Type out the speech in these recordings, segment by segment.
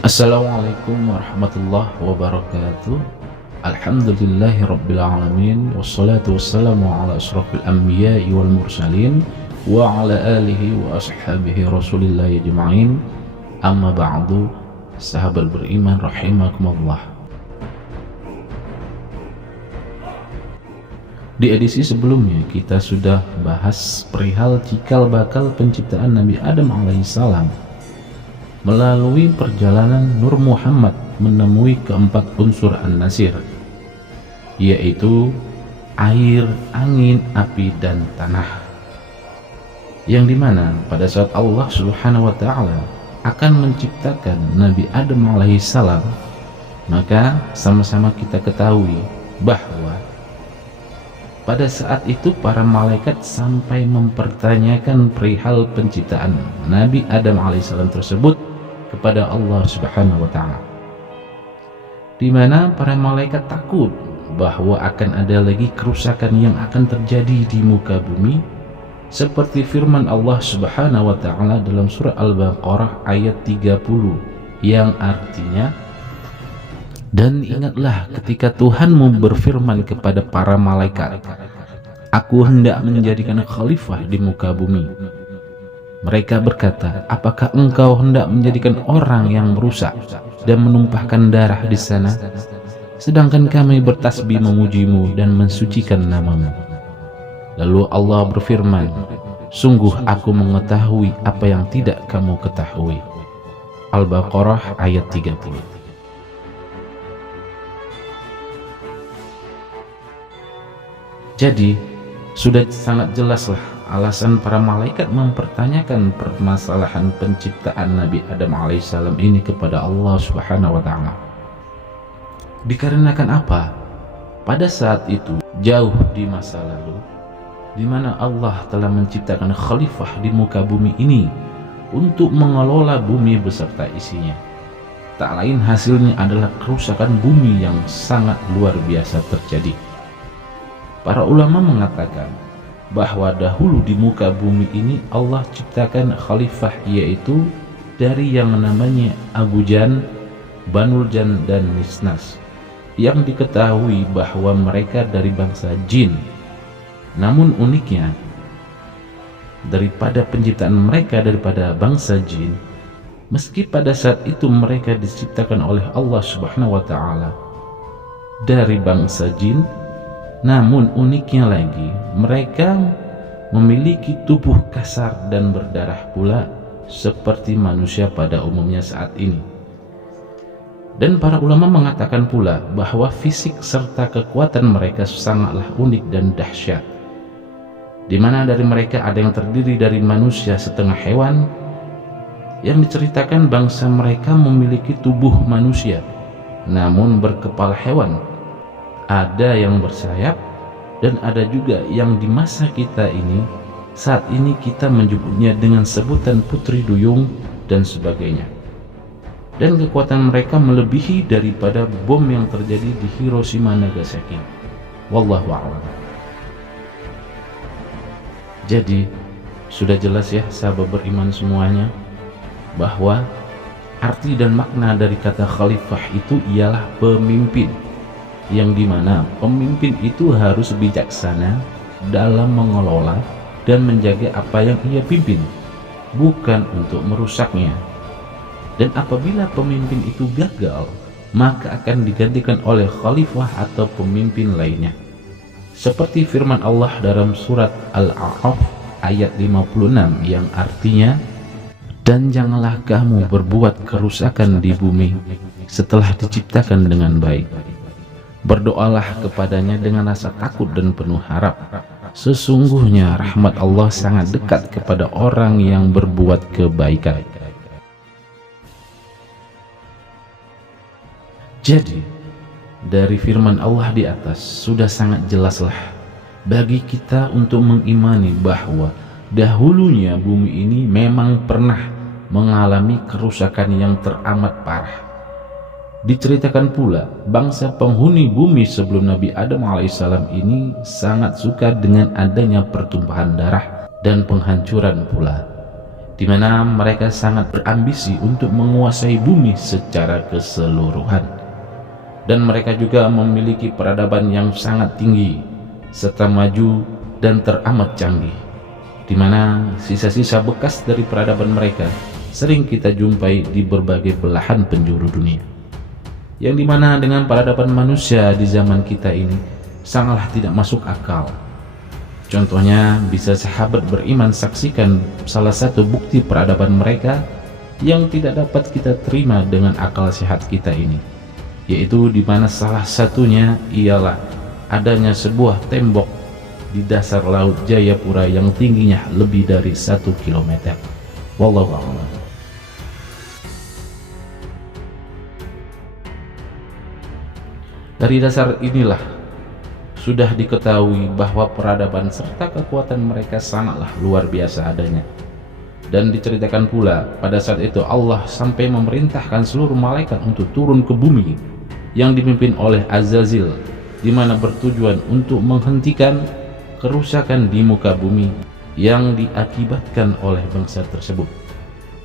Assalamualaikum warahmatullahi wabarakatuh. Alhamdulillahi rabbil alamin. Wassalatu wassalamu ala asrafil anbiya'i wal mursalin wa ala alihi wa ashabihi rasulillahi ajma'in. Amma ba'du. Sahabat beriman rahimakumullah. Di edisi sebelumnya kita sudah bahas perihal cikal bakal penciptaan Nabi Adam alaihissalam melalui perjalanan Nur Muhammad menemui keempat unsur An-Nasir, yaitu air, angin, api, dan tanah, yang dimana pada saat Allah Subhanahu wa Ta'ala akan menciptakan Nabi Adam alaihissalam, maka sama-sama kita ketahui bahwa pada saat itu para malaikat sampai mempertanyakan perihal penciptaan Nabi Adam alaihissalam tersebut kepada Allah Subhanahu wa Ta'ala, di mana para malaikat takut bahwa akan ada lagi kerusakan yang akan terjadi di muka bumi, seperti firman Allah Subhanahu wa Ta'ala dalam surah Al-Baqarah ayat 30 yang artinya, dan ingatlah ketika Tuhanmu berfirman kepada para malaikat, aku hendak menjadikan khalifah di muka bumi. Mereka berkata, apakah engkau hendak menjadikan orang yang merusak dan menumpahkan darah di sana, sedangkan kami bertasbih memujimu dan mensucikan namamu? Lalu Allah berfirman, sungguh aku mengetahui apa yang tidak kamu ketahui. Al-Baqarah ayat 30. Jadi sudah sangat jelaslah alasan para malaikat mempertanyakan permasalahan penciptaan Nabi Adam alaihissalam ini kepada Allah Subhanahu wa Ta'ala. Dikarenakan apa? Pada saat itu jauh di masa lalu, di mana Allah telah menciptakan khalifah di muka bumi ini untuk mengelola bumi beserta isinya. Tak lain hasilnya adalah kerusakan bumi yang sangat luar biasa terjadi. Para ulama mengatakan bahwa dahulu di muka bumi ini Allah ciptakan khalifah, yaitu dari yang namanya Abu Jan, Banul Jan, dan Nisnas, yang diketahui bahwa mereka dari bangsa jin. Namun uniknya, daripada penciptaan mereka daripada bangsa jin, meski pada saat itu mereka diciptakan oleh Allah Subhanahu wa Ta'ala dari bangsa jin, namun uniknya lagi, mereka memiliki tubuh kasar dan berdarah pula seperti manusia pada umumnya saat ini. Dan para ulama mengatakan pula bahwa fisik serta kekuatan mereka sangatlah unik dan dahsyat, di mana dari mereka ada yang terdiri dari manusia setengah hewan, yang diceritakan bangsa mereka memiliki tubuh manusia namun berkepala hewan. Ada yang bersayap, dan ada juga yang di masa kita ini, saat ini kita menyebutnya dengan sebutan putri duyung dan sebagainya. Dan kekuatan mereka melebihi daripada bom yang terjadi di Hiroshima Nagasaki. Wallahu a'lam. Jadi sudah jelas ya sahabat beriman semuanya, bahwa arti dan makna dari kata khalifah itu ialah pemimpin, yang dimana pemimpin itu harus bijaksana dalam mengelola dan menjaga apa yang ia pimpin, bukan untuk merusaknya. Dan apabila pemimpin itu gagal, maka akan digantikan oleh khalifah atau pemimpin lainnya, seperti firman Allah dalam surat Al-A'raf ayat 56 yang artinya, dan janganlah kamu berbuat kerusakan di bumi setelah diciptakan dengan baik. Berdoalah kepadanya dengan rasa takut dan penuh harap. Sesungguhnya rahmat Allah sangat dekat kepada orang yang berbuat kebaikan. Jadi, dari firman Allah di atas sudah sangat jelaslah bagi kita untuk mengimani bahwa dahulunya bumi ini memang pernah mengalami kerusakan yang teramat parah. Diceritakan pula bangsa penghuni bumi sebelum Nabi Adam alaihissalam ini sangat suka dengan adanya pertumpahan darah dan penghancuran pula, di mana mereka sangat berambisi untuk menguasai bumi secara keseluruhan, dan mereka juga memiliki peradaban yang sangat tinggi serta maju dan teramat canggih, di mana sisa-sisa bekas dari peradaban mereka sering kita jumpai di berbagai belahan penjuru dunia, yang dimana dengan peradaban manusia di zaman kita ini sangatlah tidak masuk akal. Contohnya, bisa sahabat beriman saksikan salah satu bukti peradaban mereka yang tidak dapat kita terima dengan akal sehat kita ini, yaitu di mana salah satunya ialah adanya sebuah tembok di dasar laut Jayapura yang tingginya lebih dari 1 kilometer. Wallahu a'lam. Dari dasar inilah sudah diketahui bahwa peradaban serta kekuatan mereka sangatlah luar biasa adanya. Dan diceritakan pula pada saat itu Allah sampai memerintahkan seluruh malaikat untuk turun ke bumi yang dipimpin oleh Azazil, di mana bertujuan untuk menghentikan kerusakan di muka bumi yang diakibatkan oleh bangsa tersebut.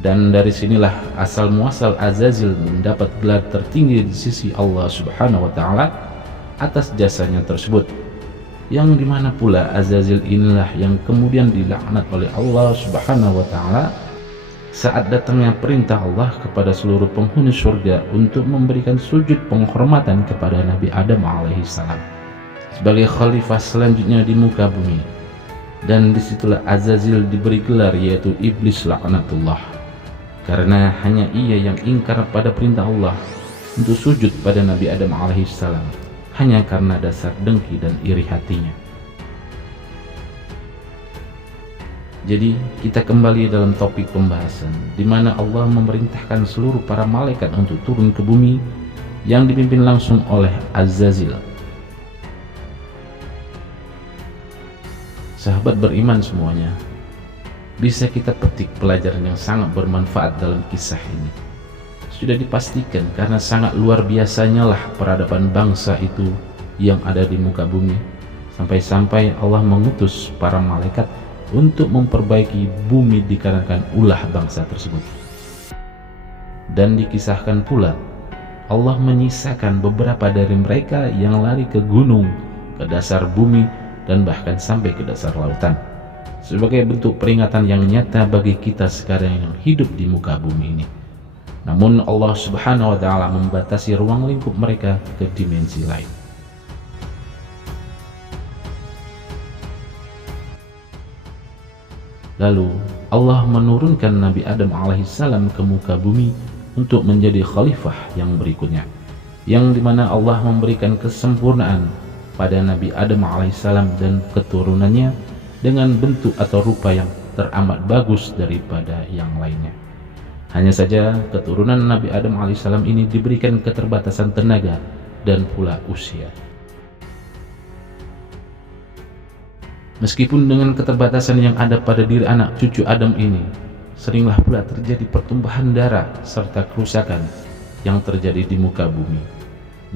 Dan dari sinilah asal muasal Azazil mendapat gelar tertinggi di sisi Allah Subhanahu wa Ta'ala atas jasanya tersebut, yang dimana pula Azazil inilah yang kemudian dilaknat oleh Allah Subhanahu wa Ta'ala saat datangnya perintah Allah kepada seluruh penghuni surga untuk memberikan sujud penghormatan kepada Nabi Adam alaihissalam sebagai khalifah selanjutnya di muka bumi. Dan disitulah Azazil diberi gelar yaitu Iblis laknatullah, karena hanya ia yang ingkar pada perintah Allah untuk sujud pada Nabi Adam alaihissalam hanya karena dasar dengki dan iri hatinya. Jadi kita kembali dalam topik pembahasan, di mana Allah memerintahkan seluruh para malaikat untuk turun ke bumi yang dipimpin langsung oleh Azazil. Sahabat beriman semuanya, bisa kita petik pelajaran yang sangat bermanfaat dalam kisah ini. Sudah dipastikan karena sangat luar biasanya lah peradaban bangsa itu yang ada di muka bumi, sampai-sampai Allah mengutus para malaikat untuk memperbaiki bumi dikarenakan ulah bangsa tersebut. Dan dikisahkan pula Allah menyisakan beberapa dari mereka yang lari ke gunung, ke dasar bumi, dan bahkan sampai ke dasar lautan, sebagai bentuk peringatan yang nyata bagi kita sekarang yang hidup di muka bumi ini. Namun Allah Subhanahu wa Ta'ala membatasi ruang lingkup mereka ke dimensi lain. Lalu Allah menurunkan Nabi Adam alaihissalam ke muka bumi untuk menjadi khalifah yang berikutnya, yang dimana Allah memberikan kesempurnaan pada Nabi Adam alaihissalam dan keturunannya dengan bentuk atau rupa yang teramat bagus daripada yang lainnya. Hanya saja keturunan Nabi Adam alaihissalam ini diberikan keterbatasan tenaga dan pula usia. Meskipun dengan keterbatasan yang ada pada diri anak cucu Adam ini, seringlah pula terjadi pertumpahan darah serta kerusakan yang terjadi di muka bumi.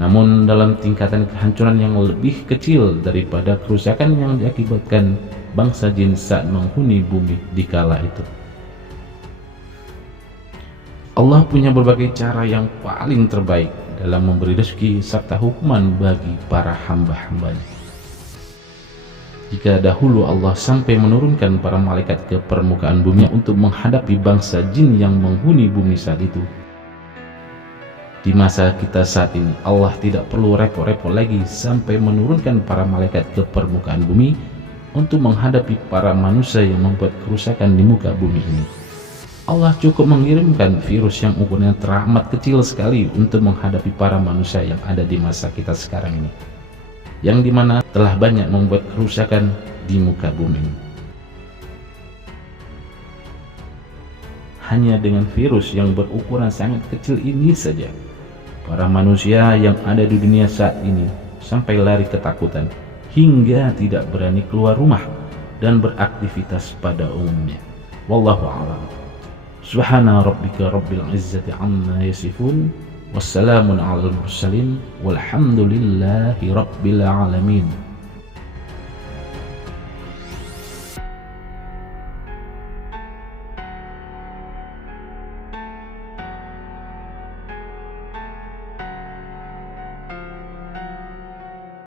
Namun dalam tingkatan kehancuran yang lebih kecil daripada kerusakan yang diakibatkan bangsa jin saat menghuni bumi di kala itu. Allah punya berbagai cara yang paling terbaik dalam memberi rezeki serta hukuman bagi para hamba-hambanya. Jika dahulu Allah sampai menurunkan para malaikat ke permukaan bumi untuk menghadapi bangsa jin yang menghuni bumi saat itu, di masa kita saat ini Allah tidak perlu repot-repot lagi sampai menurunkan para malaikat ke permukaan bumi untuk menghadapi para manusia yang membuat kerusakan di muka bumi ini. Allah cukup mengirimkan virus yang ukurannya teramat kecil sekali untuk menghadapi para manusia yang ada di masa kita sekarang ini, yang dimana telah banyak membuat kerusakan di muka bumi. Hanya dengan virus yang berukuran sangat kecil ini saja, para manusia yang ada di dunia saat ini sampai lari ketakutan hingga tidak berani keluar rumah dan beraktivitas pada umumnya. Wallahu a'lam. Subhana rabbika rabbil izzati amma yasifun, wassalamun alal mursalin, walhamdulillahi rabbil alamin.